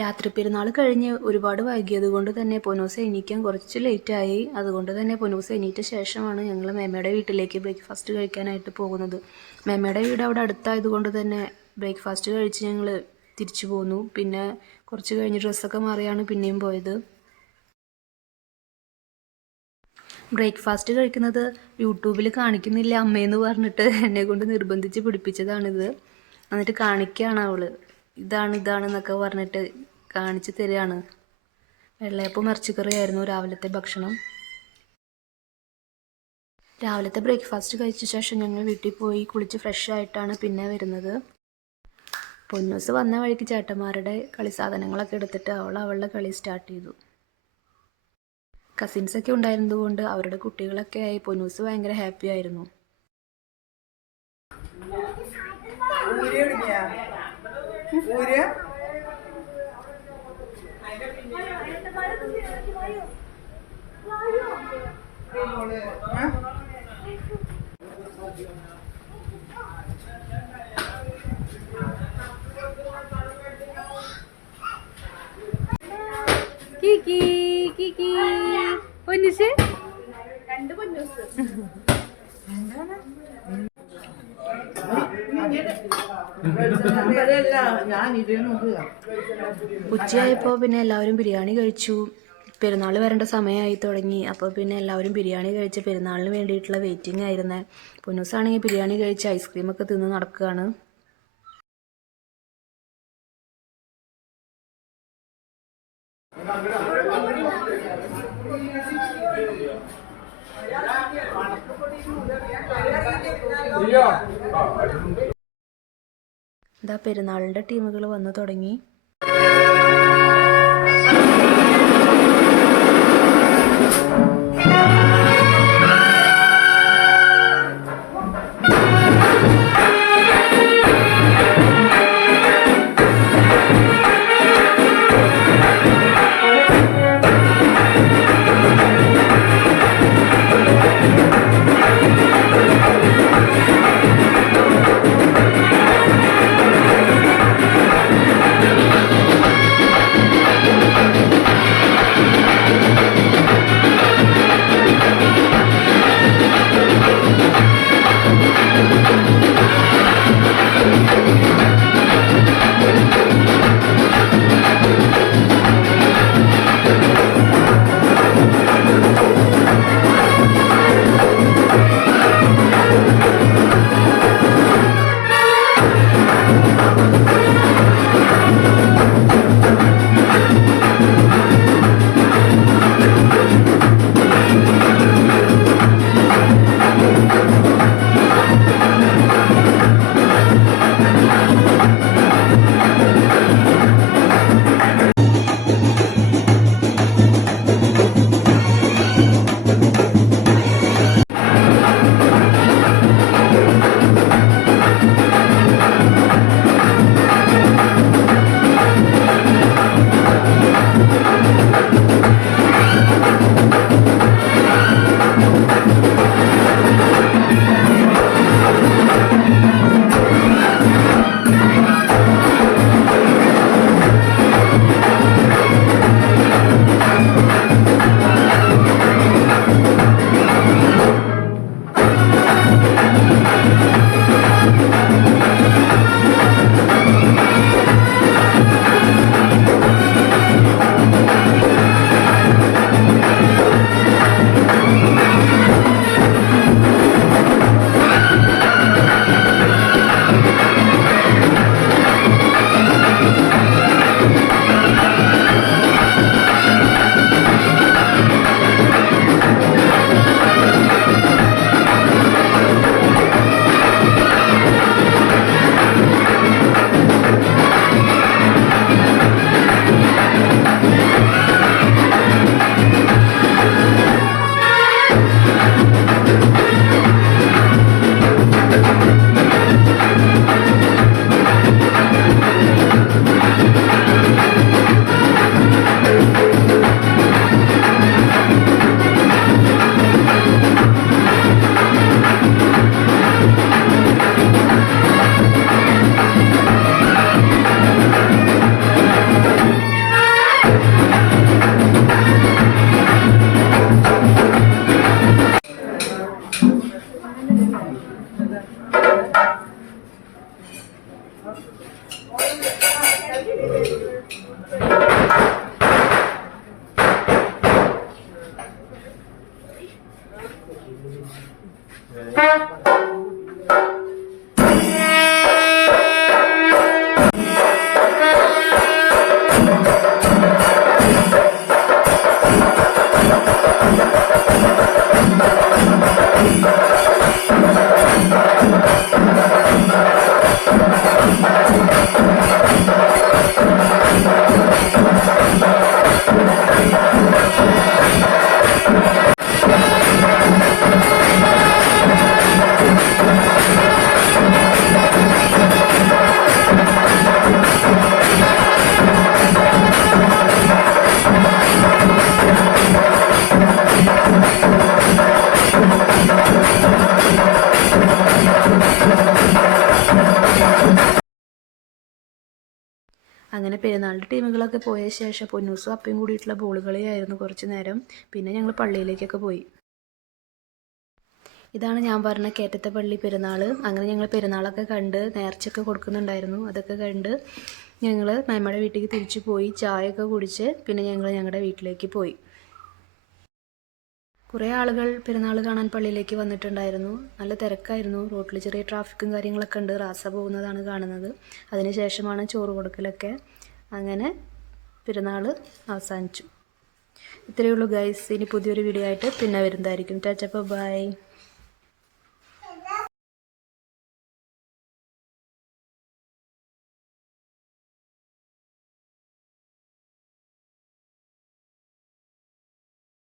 രാത്രി പെരുന്നാൾ കഴിഞ്ഞ് ഒരുപാട് വൈകിയത് കൊണ്ട് തന്നെ പൊന്നൂസ് എണീക്കാൻ കുറച്ച് ലേറ്റായി. അതുകൊണ്ട് തന്നെ പൊന്നൂസ് എണീറ്റ ശേഷമാണ് ഞങ്ങൾ മേമ്മയുടെ വീട്ടിലേക്ക് ബ്രേക്ക്ഫാസ്റ്റ് കഴിക്കാനായിട്ട് പോകുന്നത്. മേമ്മയുടെ വീട് അവിടെ അടുത്തായതുകൊണ്ട് തന്നെ ബ്രേക്ക്ഫാസ്റ്റ് കഴിച്ച് ഞങ്ങൾ തിരിച്ചു പോന്നു. പിന്നെ കുറച്ച് കഴിഞ്ഞ് ഡ്രസ്സൊക്കെ മാറിയാണ് പിന്നെയും പോയത്. ബ്രേക്ക്ഫാസ്റ്റ് കഴിക്കുന്നത് യൂട്യൂബിൽ കാണിക്കുന്നില്ല അമ്മയെന്ന് പറഞ്ഞിട്ട് എന്നെ കൊണ്ട് നിർബന്ധിച്ച് പിടിപ്പിച്ചതാണിത്. എന്നിട്ട് കാണിക്കുകയാണ് അവള്, ഇതാണെന്നൊക്കെ പറഞ്ഞിട്ട് കാണിച്ചു തരികയാണ്. വെള്ളയപ്പം ഇറച്ചിക്കറിയായിരുന്നു രാവിലത്തെ ഭക്ഷണം. രാവിലത്തെ ബ്രേക്ക്ഫാസ്റ്റ് കഴിച്ച ശേഷം ഞങ്ങൾ വീട്ടിൽ പോയി കുളിച്ച് ഫ്രഷ് ആയിട്ടാണ് പിന്നെ വരുന്നത്. പൊന്നൂസ് വന്ന വഴിക്ക് ചേട്ടന്മാരുടെ കളി സാധനങ്ങളൊക്കെ എടുത്തിട്ട് അവളുടെ കളി സ്റ്റാർട്ട് ചെയ്തു. കസിൻസൊക്കെ ഉണ്ടായിരുന്നതുകൊണ്ട് അവരുടെ കുട്ടികളൊക്കെ ആയി പൊന്നൂസ് ഭയങ്കര ഹാപ്പി ആയിരുന്നു. കിക്കി കിക്കി പൊന്നൂസ് രണ്ട് പൊന്നൂസ് ഉച്ചയായപ്പോൾ പിന്നെ എല്ലാവരും ബിരിയാണി കഴിച്ചു. പെരുന്നാൾ വരേണ്ട സമയമായി തുടങ്ങി. അപ്പോൾ പിന്നെ എല്ലാവരും ബിരിയാണി കഴിച്ച് പെരുന്നാളിന് വേണ്ടിയിട്ടുള്ള വെയിറ്റിംഗ് ആയിരുന്നേ. പൊന്നൂസാണെങ്കിൽ ബിരിയാണി കഴിച്ച് ഐസ്ക്രീമൊക്കെ തിന്ന് നടക്കുകയാണ്. ഇതാ പെരുന്നാളിൻ്റെ ടീമുകൾ വന്നു തുടങ്ങി. അങ്ങനെ പെരുന്നാളിൻ്റെ ടീമുകളൊക്കെ പോയ ശേഷം പൊന്നൂസും അപ്പയും കൂടിയിട്ടുള്ള ബോൾ കളിയായിരുന്നു കുറച്ച് നേരം. പിന്നെ ഞങ്ങൾ പള്ളിയിലേക്കൊക്കെ പോയി. ഇതാണ് ഞാൻ പറഞ്ഞ കേറ്റത്തെ പള്ളി പെരുന്നാൾ. അങ്ങനെ ഞങ്ങൾ പെരുന്നാളൊക്കെ കണ്ട് നേർച്ചയൊക്കെ കൊടുക്കുന്നുണ്ടായിരുന്നു. അതൊക്കെ കണ്ട് ഞങ്ങൾ മേമ്മയുടെ വീട്ടിലേക്ക് തിരിച്ചു പോയി. ചായയൊക്കെ കുടിച്ച് പിന്നെ ഞങ്ങൾ ഞങ്ങളുടെ വീട്ടിലേക്ക് പോയി. കുറേ ആളുകൾ പെരുന്നാൾ കാണാൻ പള്ളിയിലേക്ക് വന്നിട്ടുണ്ടായിരുന്നു. നല്ല തിരക്കായിരുന്നു. റോഡിൽ ചെറിയ ട്രാഫിക്കും കാര്യങ്ങളൊക്കെ ഉണ്ട്. റാസ പോകുന്നതാണ് കാണുന്നത്. അതിനുശേഷമാണ് ചോറ് കൊടുക്കലൊക്കെ. അങ്ങനെ പെരുന്നാൾ അവസാനിച്ചു. ഇത്രയേ ഉള്ളൂ ഗൈസ്. ഇനി പുതിയൊരു വീഡിയോ ആയിട്ട് പിന്നെ വരുന്നതായിരിക്കും. ടാറ്റ ബൈ.